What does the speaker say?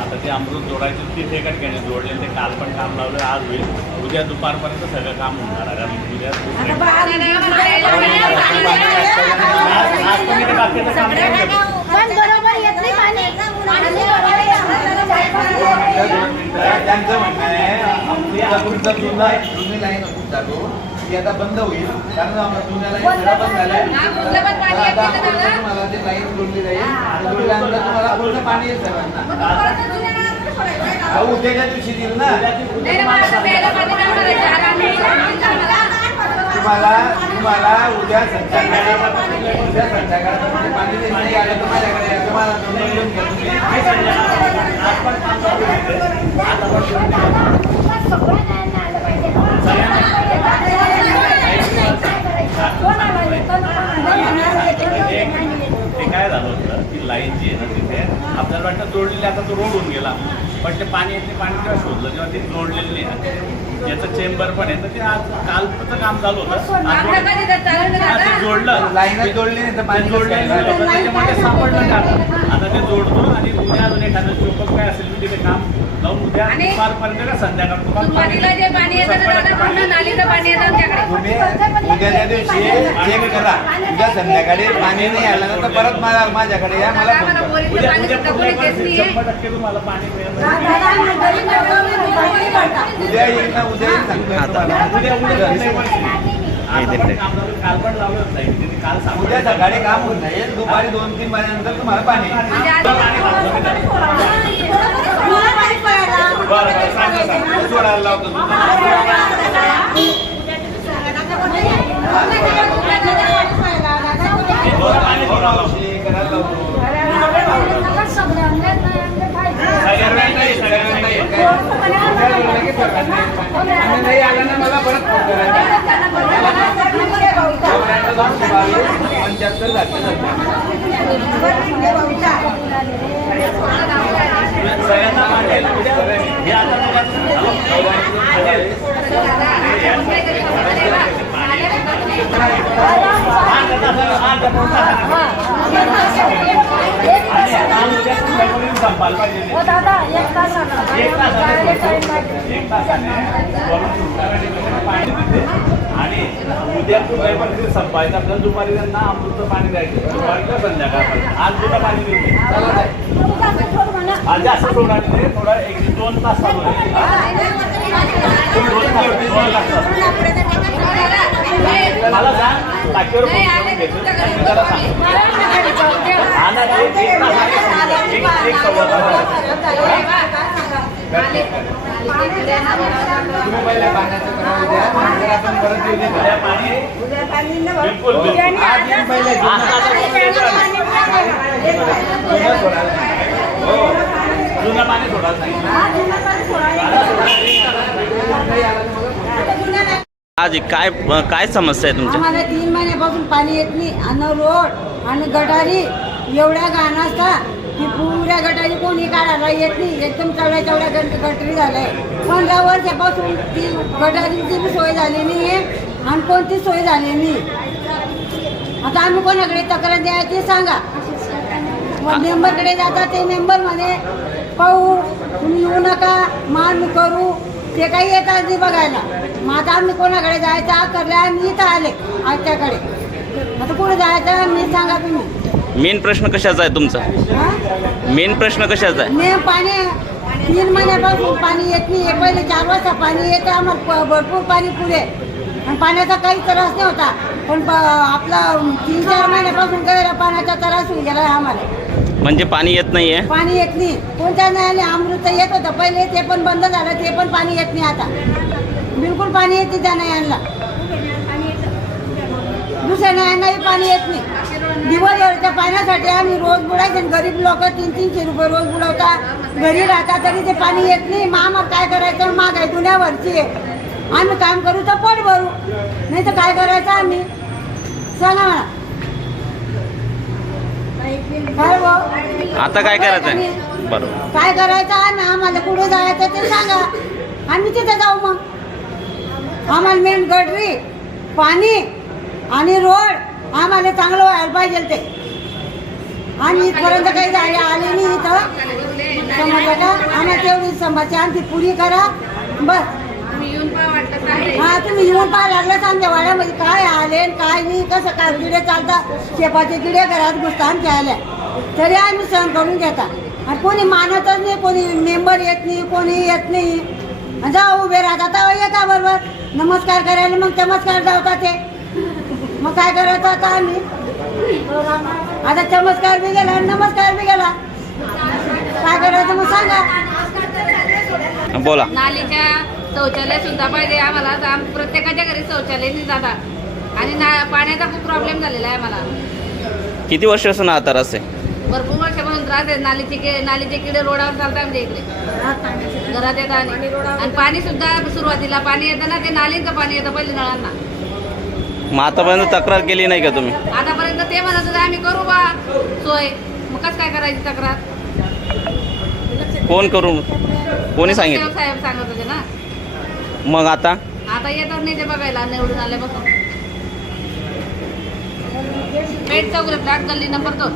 आता ते अमृत जोडायचे ते ठिकाणी जोडले ते काल पण काम लावलं आज होईल उद्या दुपारपर्यंत सगळं काम होणार आहे उद्या त्यांचं म्हणणं आहे जुनी लाईन जातो ती आता बंद होईल कारण जुन्या लाईन बंद झाल्या तुम्हाला ते लाईन जोडली जाईल जोडल्यानंतर तुम्हाला पूर्ण पाणी येईल सगळ्यांना उद्याच्या दिवशी देईल ना तुम्हाला उद्या संध्याकाळी पाणी नाही आलं तर माझ्याकडे तुम्हाला काय झालं होतं की लाईन जी आहे ना तिथे आपल्याला वाटतं जोडलेली आता तो रोड होऊन गेला पण ते पाणी येते पाणी जेव्हा शोधलं जेव्हा ते जोडलेलं नाही याचं चेंबर पण आहे तर ते आज कालचं काम चालू होतं जोडलं लाईन जोडली नाही तर पाणी जोडलेलं होतं त्याच्यामध्ये सापडलं का आता ते जोडतो आणि उद्या अजून एखादं चोपक काय असेल तिथे काम लावून उद्या दुपारपर्यंत का संध्याकाळ उद्याच्या दिवशी चेक करा उद्या संध्याकाळी पाणी नाही आलं ना तर परत मला माझ्याकडे या मला उद्या 100% तुम्हाला पाणी मिळेल उद्या येईल ना उद्या येईल काल पण लावलं नाही काल उद्या सकाळी काम होत नाही दुपारी 2-3 वाजेनंतर तुम्हाला पाणी सोडायला लावतो नाही आलं ना मला परत फोन करायचा 75 आणि उद्या कुठे संपायचं आपल्याला दुपारी त्यांना अमृत पाणी द्यायचं दुपारीला संध्याकाळपर्यंत आज सुद्धा पाणी देते आज जास्त सोडणार नाही थोडा 1-2 तास चालू आहे मला सांग टाकीवर त्याला सांग तुम्ही पहिल्या पाण्याचं आपण परत बिलकुल आज येऊन पहिले जुनं पाणी सोडत नाही आज काय समस्या आहे तुमच्या? आम्हाला 3 महिन्यापासून पाणी येत नाही आणि रोड आणि गटारी एवढ्या घाण असतात की पुऱ्या गटारी कोणी काढायला येत नाही एकदम चवड्या गटारी झाल्या 15 वर्षापासून ती गटारीची सोय झाली नाही आणि कोणती सोय झाली नाही आता आम्ही कोणाकडे तक्रार द्यायची सांगा. मग मेंबरकडे जाता ते मेंबर म्हणे पाहू तुम्ही येऊ नका मग आम्ही करू. ते काही येतात नाही बघायला. मग आता आम्ही कोणाकडे जायचं करले आम्ही इथं आले आजच्याकडे. आता कुठे जायचं मी सांगा तुम्ही. मेन प्रश्न कशाचा आहे तुमचा? हां मेन प्रश्न कशाचा आहे? मी पाणी 3 महिन्यापासून पाणी येत नाही. पहिले 4 वाजता पाणी येतं आम्हाला भरपूर पाणी पुरे आणि पाण्याचा काही त्रास नाही होता. पण आपला 3-4 महिन्यापासून काही पाण्याचा त्रास होऊन गेला आम्हाला. म्हणजे पाणी येत नाहीये? पाणी येत नाही. कोणत्या नळाने अमृत येत होतं पहिले ते पण बंद झालं. ते पण पाणी येत नाही आता. बिलकुल पाणी येत नाही त्या नळांना. दुसऱ्या नळांनाही पाणी येत नाही. दिवसभरच्या पाण्यासाठी आम्ही रोज बुडायचे आणि गरीब लोक 300-300 रुपये रोज बुडवता घरी राहतात तरी ते पाणी येत नाही. मग आम्हाला काय करायचं? महागाई दुनियावरची आहे. आम्ही काम करू तर पोट भरू नाही तर काय करायचं आम्ही सांगा मला. काय भाऊ आता काय करायचं आहे? बरोबर. काय करायचं आम्ही आम्हाला कुठे जायचं ते सांगा आम्ही तिथे जाऊ. मग आम्हाला मेन गटरी पाणी आणि रोड आम्हाला चांगलं व्हायला पाहिजे. ते आम्ही इथपर्यंत काही झाले आले नाही इथं समजलं का. आम्हाला तेवढी समस्या आमची पुरी करा बस. हा तुम्ही येऊन पाहा लागलाच आमच्या वाड्यामध्ये काय आले काय नाही कसं काय किडे चालतात. शेपाचे किडे घरात घुसतात आमच्या आल्या तरी आम्ही सहन करून घेतात. आणि कोणी मानतच नाही. कोणी मेंबर येत नाही कोणी येत नाही. जाऊ उभे राहतात तेव्हा येता बरोबर नमस्कार करायला मग चमत्कार जावतात ते. मग काय करायचं आता आम्ही? आता चमत्कार बी गेला नमस्कार बी गेला काय करायचं मग सांगा. बोला. नालीच्या शौचालय सुद्धा पाहिजे आम्हाला. आता प्रत्येकाच्या घरी शौचालय नाही जातात आणि पाण्याचा खूप प्रॉब्लेम झालेला आहे आम्हाला. किती वर्षापासून हा त्रास आहे? भरपूर वर्षापासून त्रास आहे. नालीचे किडे रोडावर चालतात आमच्या इकडे घरात येतात आणि पाणी सुद्धा सुरुवातीला पाणी येतं ना ते नालीचं पाणी येतं पहिले नळांना. मग आतापर्यंत तक्रार केली नाही का तुम्ही? आतापर्यंत ते म्हणत होते आम्ही करू बा सोय. मग कसं काय करायची तक्रार? कोण करून कोणी सांगितलं? साहेब सांगत होते ना. मग आता येतच नाही ते बघायला निवडून आल्यापासून. पेठ चौक फ्लॅट गल्ली नंबर 2.